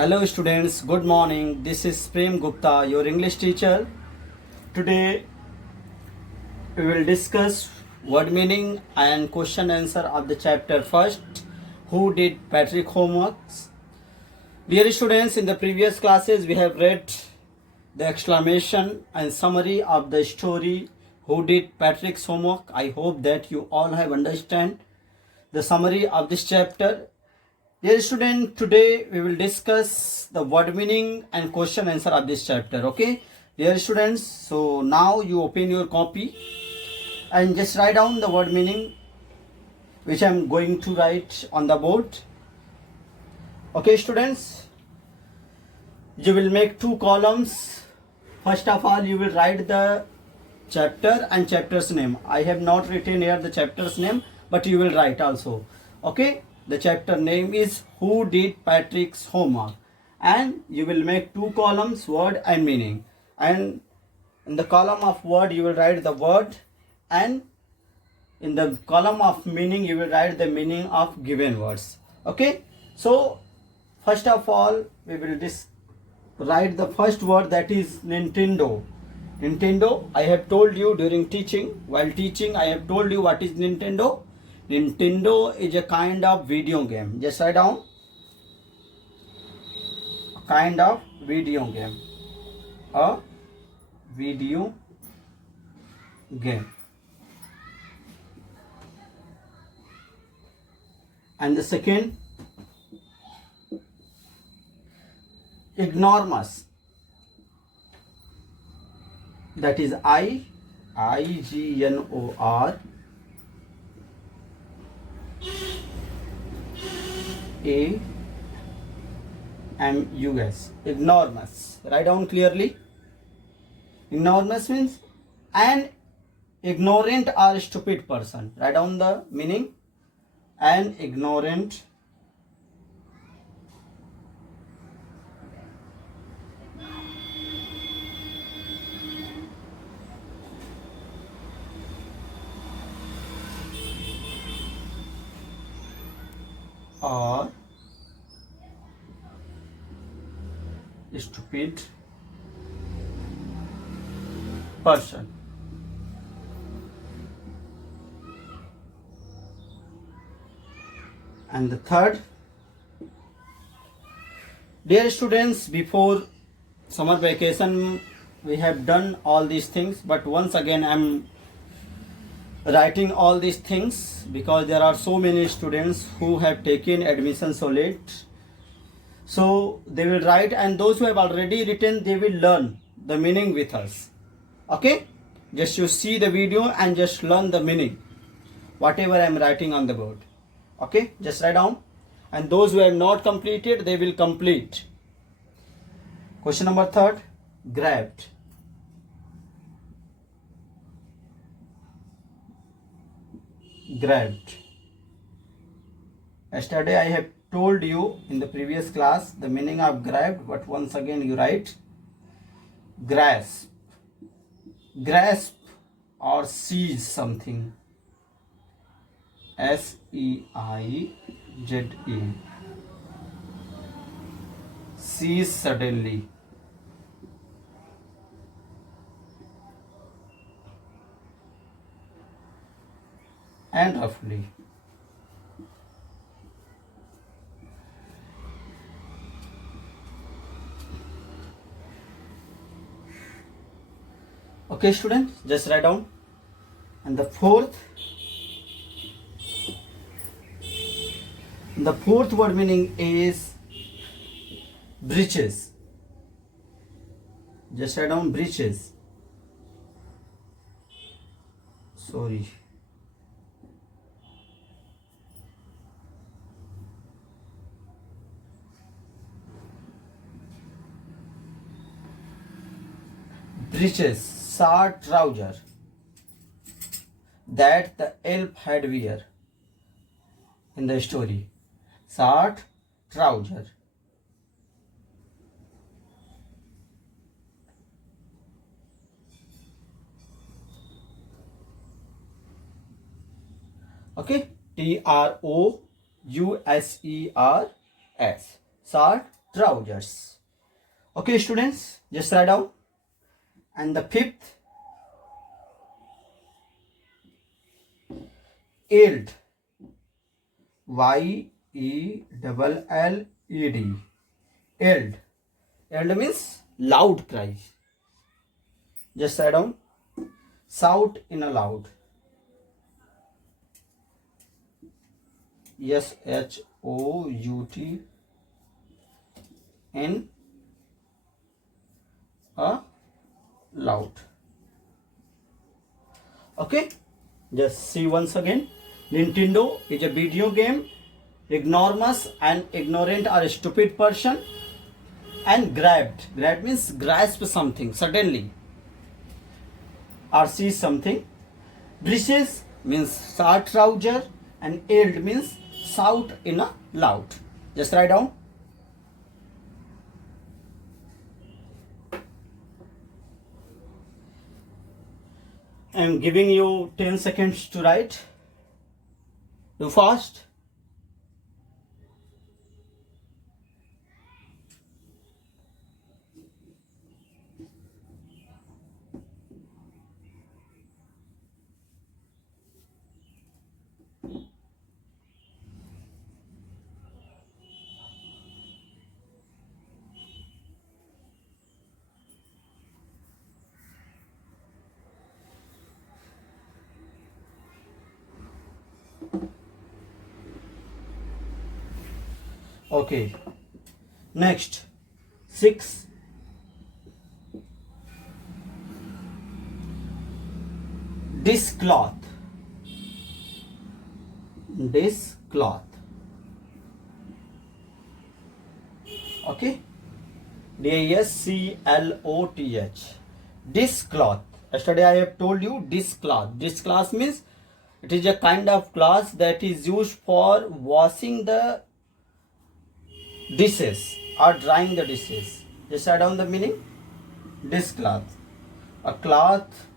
Hello students, good morning. This is Prem Gupta, your English teacher. Today we will discuss word meaning and question answer of the chapter first. Who did Patrick homeworks? Dear students, in the previous classes we have read the exclamation and summary of the story Who did Patrick's homework. I hope that you all have understand the summary of this chapter. Dear student, today we will discuss the word meaning and question answer of this chapter. Okay, dear students, so now you open your copy and just write down the word meaning which I am going to write on the board. Okay, students, you will make two columns. First of all, you will write the chapter and chapter's name. I have not written here the chapter's name, but you will write also. Okay, the chapter name is Who Did Patrick's Homework, and you will make two columns, word and meaning, and in the column of word you will write the word, and in the column of meaning you will write the meaning of given words. Okay, so first of all we will write the first word, that is Nintendo. Nintendo, I have told you during teaching, while teaching I have told you what is Nintendo. Nintendo is a kind of video game. Just write down, a kind of video game. A video game. And the second, enormous. That is IGNOR AMUS. Enormous. Write down clearly. Enormous means an ignorant or stupid person. Write down the meaning. An ignorant or stupid person. And the third, dear students, before summer vacation we have done all these things, but once again I am writing all these things because there are so many students who have taken admission so late. So they will write, and those who have already written, they will learn the meaning with us. Okay, just you see the video and just learn the meaning whatever I am writing on the board. Okay, just write down, and those who have not completed, they will complete. Question number third, grabbed. Grabbed. Yesterday I have told you in the previous class the meaning of grabbed, but once again you write grasp. Grasp or seize something. SEIZE. Seize suddenly. And roughly. Okay, students, just write down. And the fourth word meaning is breeches. Just write down breeches. Sorry. Breeches, short trouser that the elf had wear in the story. Short trouser. Okay, TROUSERS, short trousers. Okay, students, just write down. And the fifth, yield. YELLED. Yield. Yield means loud cry. Just write down. Shout in a loud. SHOUT in a loud. Okay, just see once again. Nintendo is a video game. Ignoramus and ignorant or stupid person. And grabbed means grasp something suddenly or see something. Breeches means short trouser, and yelled means shout in a loud. Just write down. I am giving you 10 seconds to write. Do fast. Okay. Next. 6. Dishcloth. Dishcloth. Okay. DISCLOTH. Dishcloth. Yesterday I have told you dishcloth. Dishcloth means it is a kind of cloth that is used for washing the dishes or drying the dishes. Just write down the meaning. Dishcloth. A cloth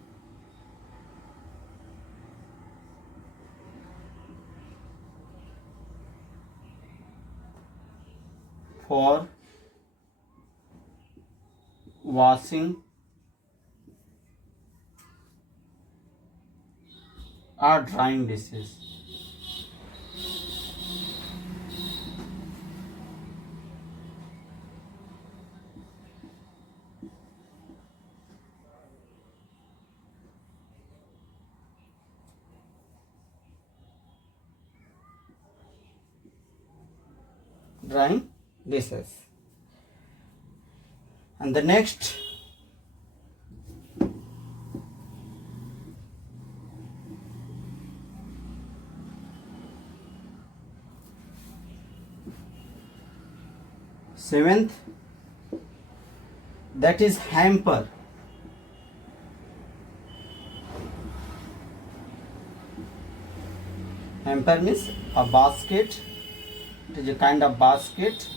for washing or drying dishes. Drying dishes. And the next, seventh, that is hamper. Hamper means a basket. It is a kind of basket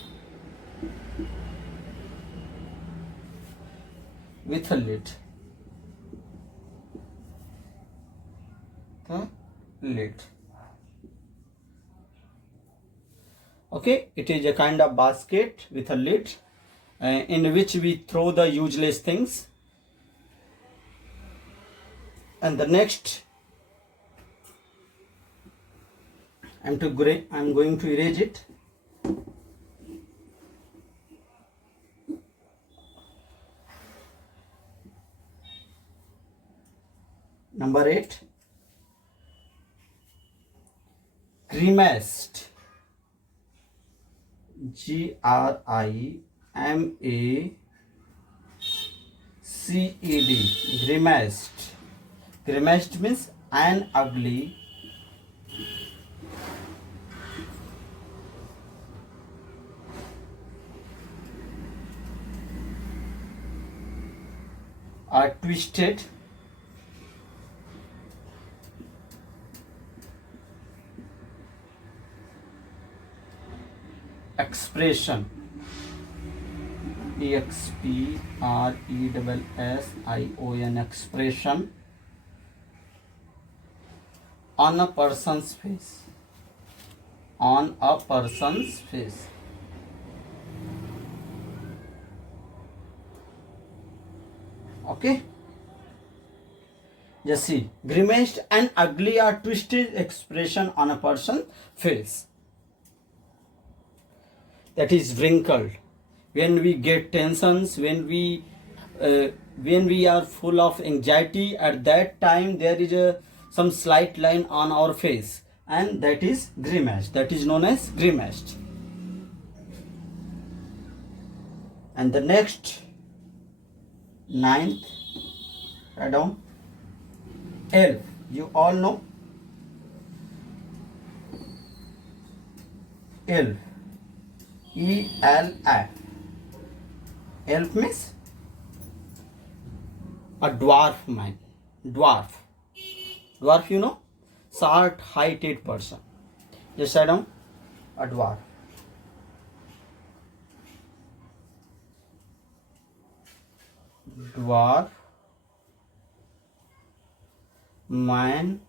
with a lid. The lid. Okay, it is a kind of basket with a lid in which we throw the useless things. And the next, I'm going to erase it. Number 8, grimaced. GRIMACED. Grimaced. Grimaced means an ugly, or twisted, expression. EXPRESSION. Expression on a person's face. On a person's face. Okay. Just see, grimaced and ugly are twisted expression on a person's face. That is wrinkled. When we get tensions, when we are full of anxiety, at that time there is some slight line on our face, and that is grimaced. That is known as grimaced. And the next ninth, write down, elf. You all know elf. ELF. Elf means a dwarf man. Dwarf. Dwarf, you know, short, heighted person. Just write down a dwarf. Dwarf man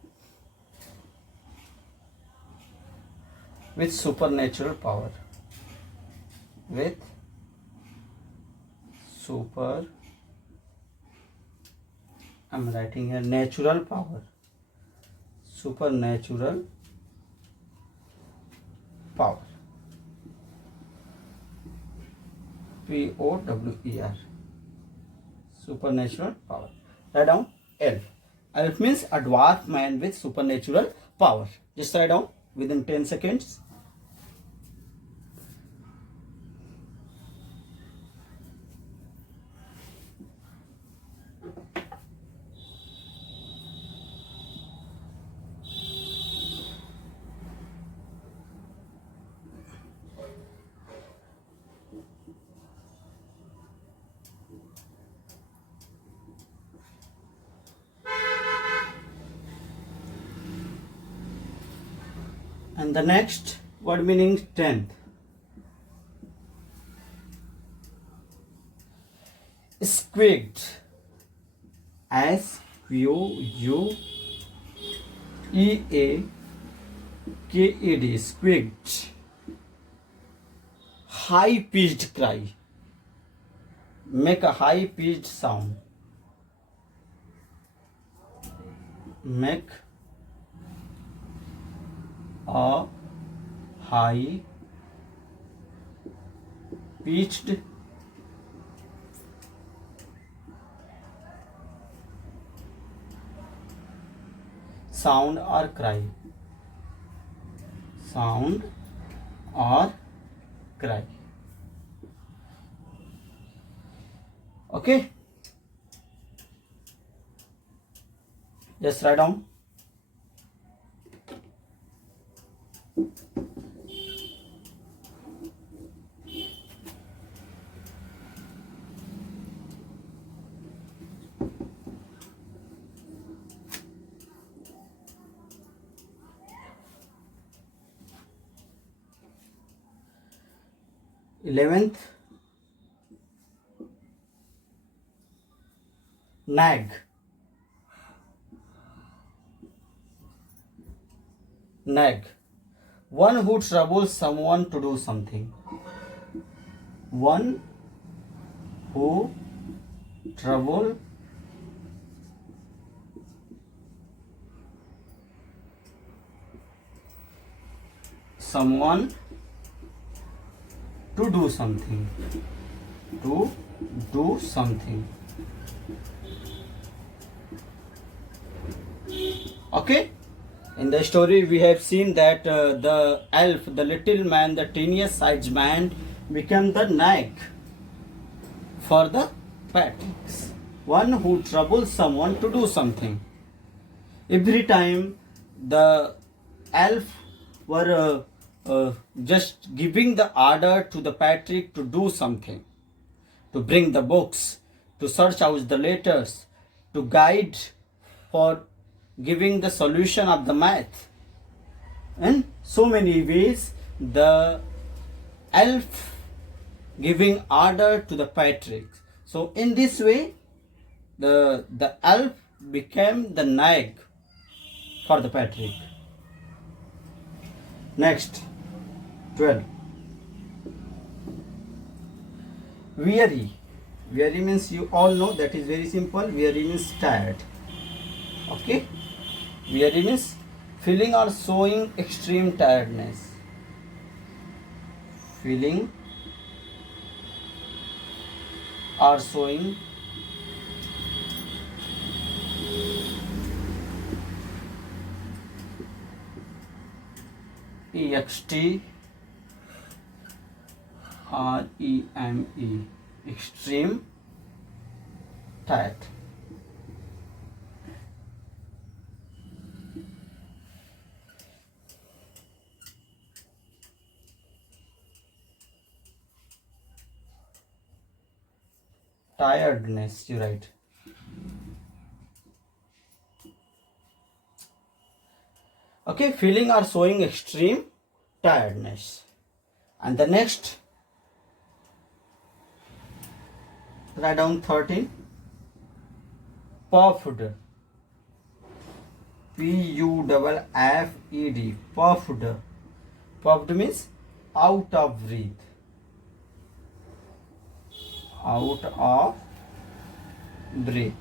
with supernatural power. With I'm writing here natural power. Supernatural power. POWER. Supernatural power. Write down elf. Elf means a dwarf man with supernatural power. Just write down within 10 seconds. And the next word meaning 10th. Squeaked. SQUEAKED. Squeaked. High pitched cry. Make a high pitched sound. Make a high pitched sound or cry. Sound or cry. Okay. Just write down. Eleventh, nag. Nag. One who troubles someone to do something. One who trouble someone to do something. To do something. Okay. In the story, we have seen that the elf, the little man, the teeniest sized man, became the nag for the Patricks. One who troubles someone to do something. Every time the elf were just giving the order to the Patrick to do something, to bring the books, to search out the letters, to guide for giving the solution of the math. In so many ways, the elf giving order to the Patrick. So in this way, the elf became the nag for the Patrick. Next, 12. Weary. Weary means you all know that is very simple. Weary means tired. Okay. Weary means feeling or showing extreme tiredness. Feeling or showing EXT REME extreme tired. Tiredness, you write. Okay, feeling or showing extreme tiredness. And the next, write down 13. Puffed. PUFFED. Puffed. Puffed means out of breath. Out of breath.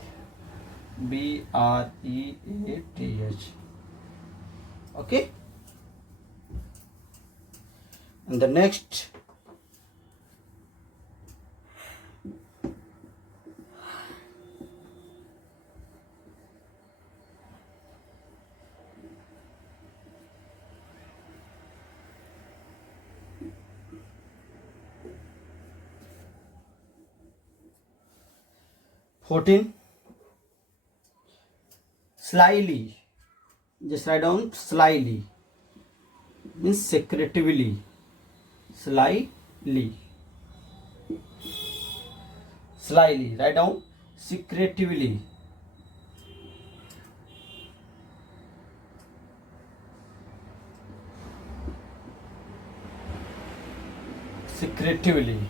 BREATH. Okay. And the next, "14. Slyly. Just write down slyly. Means secretively. Slyly. Slyly. Write down secretively. Secretively.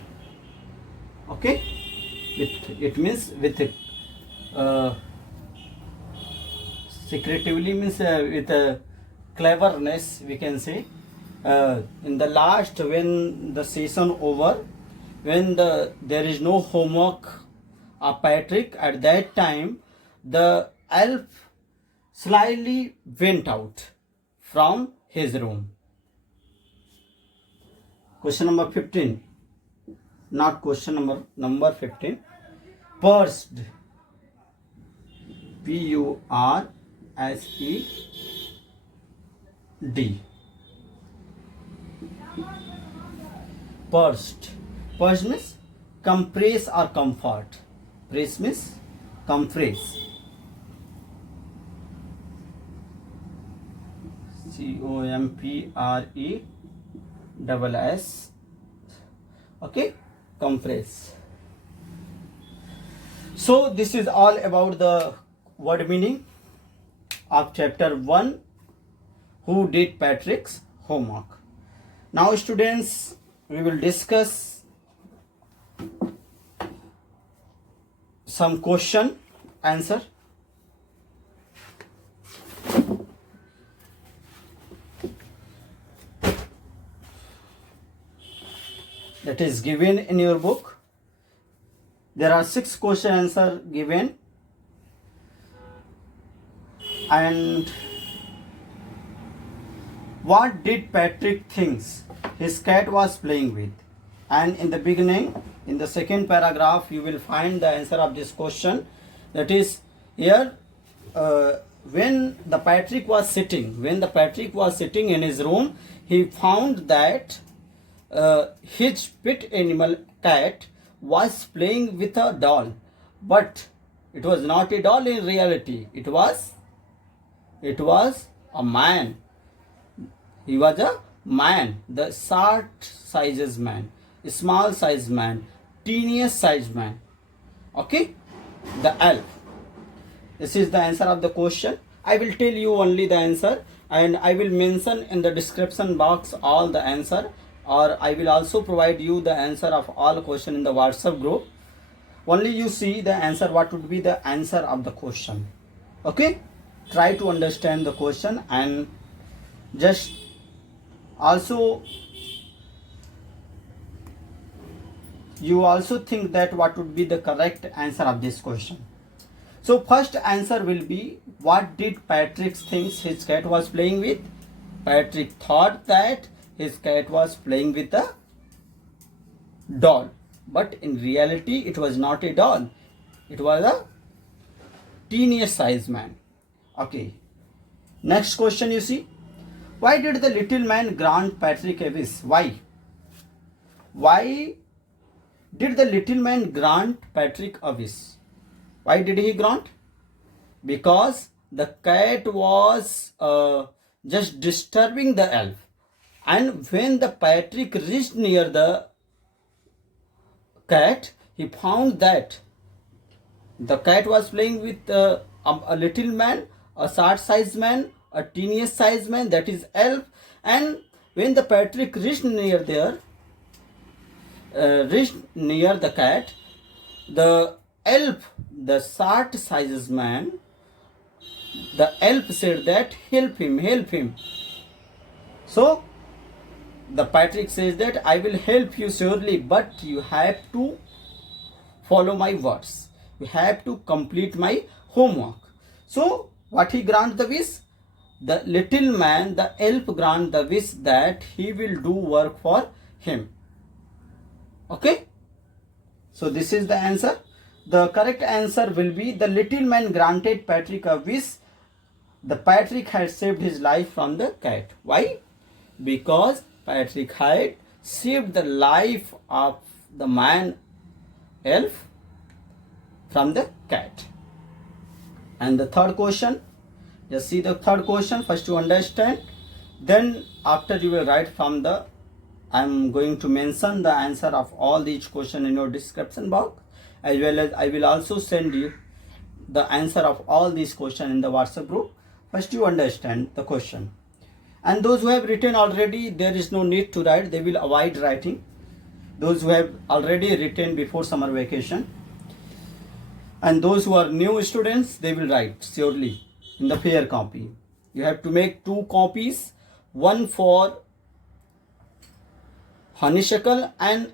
Okay. It means with secretively means with cleverness, we can say. In the last, when the session over, when there is no homework of Patrick, at that time the elf slyly went out from his room. Question number 15, not question number 15. Pursed. PURSED. Pursed. Pursed means compress or comfort. Press means compress. COMPRESS. Okay, compress. So this is all about the word meaning of chapter 1, who did Patrick's homework. Now students, we will discuss some question answer. That is given in your book. There are 6 question answer given, and what did Patrick thinks his cat was playing with? And in the beginning, in the second paragraph, you will find the answer of this question. That is here, when the Patrick was sitting in his room, he found that his pet animal cat was playing with a doll, but it was not a doll in reality. It was a man. He was a man, the short sizes man, small size man, teeniest size man. Okay, the elf. This is the answer of the question. I will tell you only the answer, and I will mention in the description box all the answer, or I will also provide you the answer of all question in the WhatsApp group. Only you see the answer, what would be the answer of the question. Okay, try to understand the question, and just also you also think that what would be the correct answer of this question. So first answer will be, what did Patrick think his cat was playing with? Patrick thought that his cat was playing with a doll, but in reality it was not a doll, it was a teeniest size man. Okay, next question you see, why did the little man grant Patrick a wish? Why did the little man grant Patrick a wish? Why did he grant? Because the cat was just disturbing the elf, and when the Patrick reached near the cat, he found that the cat was playing with a little man, a short sized man, a teeniest sized man, that is elf. And when the Patrick reached near there, reached near the cat, the elf, the short sized man, the elf said that help him, help him. So the Patrick says that I will help you surely, but you have to follow my words. You have to complete my homework. So what he grant the wish? The little man, the elf grant the wish that he will do work for him. Okay. So this is the answer. The correct answer will be, the little man granted Patrick a wish. The Patrick had saved his life from the cat. Why? Because Patrick had saved the life of the man elf from the cat. And the third question, just see the third question, first you understand, then after you will write from the, I am going to mention the answer of all these questions in your description box, as well as I will also send you the answer of all these questions in the WhatsApp group. First you understand the question, and those who have written already, there is no need to write, they will avoid writing. Those who have already written before summer vacation, and those who are new students, they will write surely in the fair copy. You have to make 2 copies, one for honeysuckle and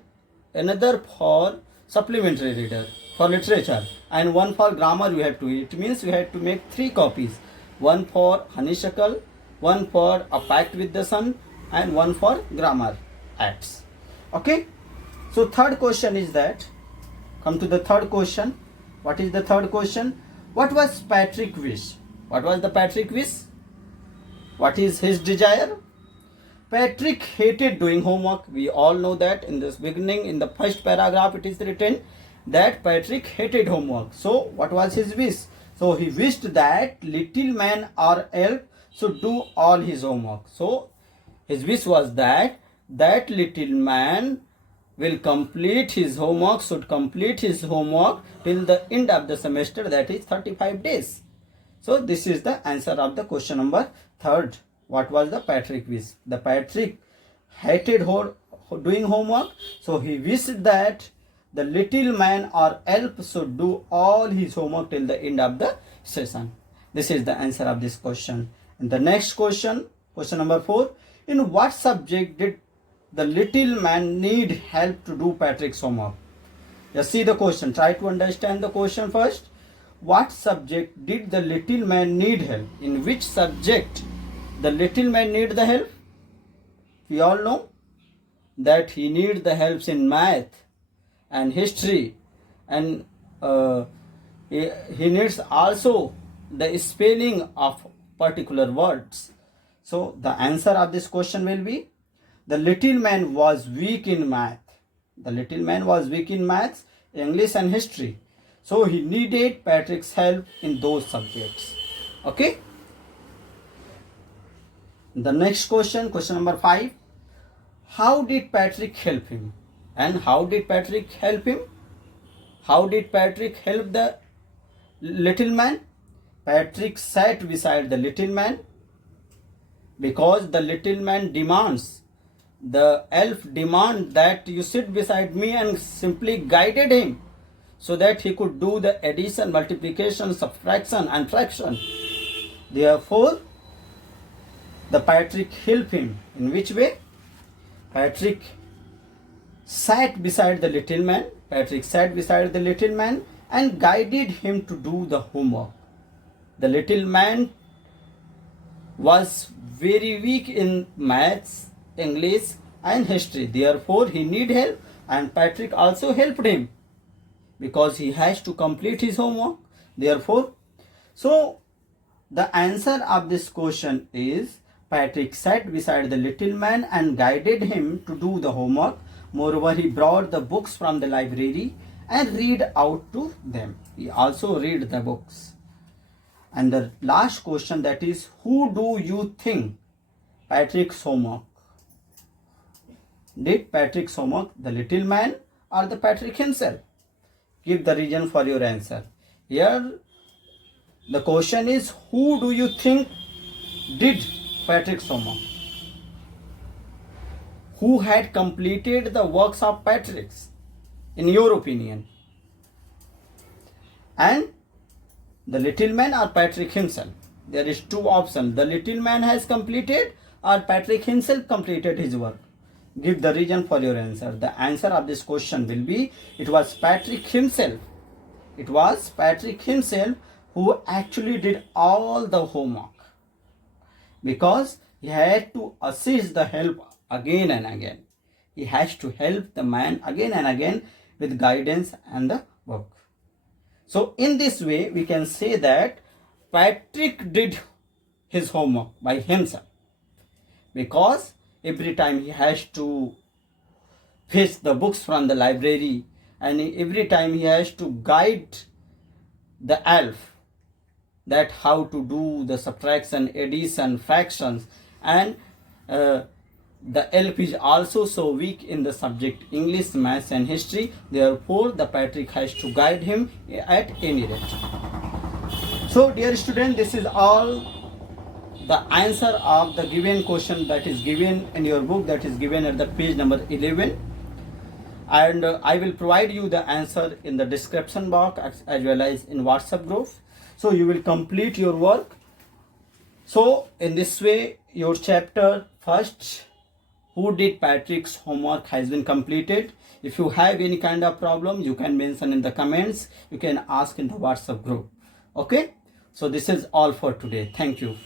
another for supplementary reader for literature, and one for grammar you have to. It means you have to make 3 copies, one for honeysuckle, one for A Pact with the Sun, and one for grammar acts. Okay. So third question is that, come to the third question. What is the third question? What was Patrick wish? What was the Patrick wish? What is his desire? Patrick hated doing homework. We all know that in this beginning, in the first paragraph, it is written that Patrick hated homework. So what was his wish? So he wished that little man or elf should do all his homework. So his wish was that little man will complete his homework, should complete his homework till the end of the semester, that is 35 days. So this is the answer of the question number 3rd. What was the Patrick wish? The Patrick hated doing homework, so he wished that the little man or elf should do all his homework till the end of the session. This is the answer of this question. And the next question, question number 4. In what subject did the little man need help to do Patrick's homework? Just see the question. Try to understand the question first. What subject did the little man need help? In which subject the little man need the help? We all know that he need the helps in math and history, and he needs also the spelling of particular words. So the answer of this question will be, the little man was weak in math. The little man was weak in maths, English and history. So he needed Patrick's help in those subjects. Okay. The next question, question number 5. How did Patrick help him? And how did Patrick help him? How did Patrick help the little man? Patrick sat beside the little man because the little man demands. The elf demand that you sit beside me, and simply guided him so that he could do the addition, multiplication, subtraction and fraction. Therefore, the Patrick helped him. In which way? Patrick sat beside the little man. Patrick sat beside the little man and guided him to do the homework. The little man was very weak in maths, English, and history. Therefore, he needed help, and Patrick also helped him because he has to complete his homework. Therefore, so the answer of this question is Patrick sat beside the little man and guided him to do the homework. Moreover, he brought the books from the library and read out to them. He also read the books. And the last question, that is, who do you think Patrick's homework? Did Patrick's homework the little man or the Patrick himself? Give the reason for your answer. Here the question is, who do you think did Patrick's homework? Who had completed the works of Patrick's, in your opinion? And the little man or Patrick himself? There is two options. The little man has completed or Patrick himself completed his work. Give the reason for your answer. The answer of this question will be, it was Patrick himself. It was Patrick himself who actually did all the homework, because he had to assist the help again and again. He has to help the man again and again with guidance and the book. So in this way, we can say that Patrick did his homework by himself, because every time he has to fetch the books from the library, and every time he has to guide the elf that how to do the subtraction, addition, fractions, and the elf is also so weak in the subject English, maths, and history. Therefore, the Patrick has to guide him at any rate. So, dear student, this is all the answer of the given question that is given in your book, that is given at the page number 11. And I will provide you the answer in the description box as well as in WhatsApp group. So you will complete your work. So in this way, your chapter first, who did Patrick's homework, has been completed. If you have any kind of problem, you can mention in the comments. You can ask in the WhatsApp group. Okay. So this is all for today. Thank you.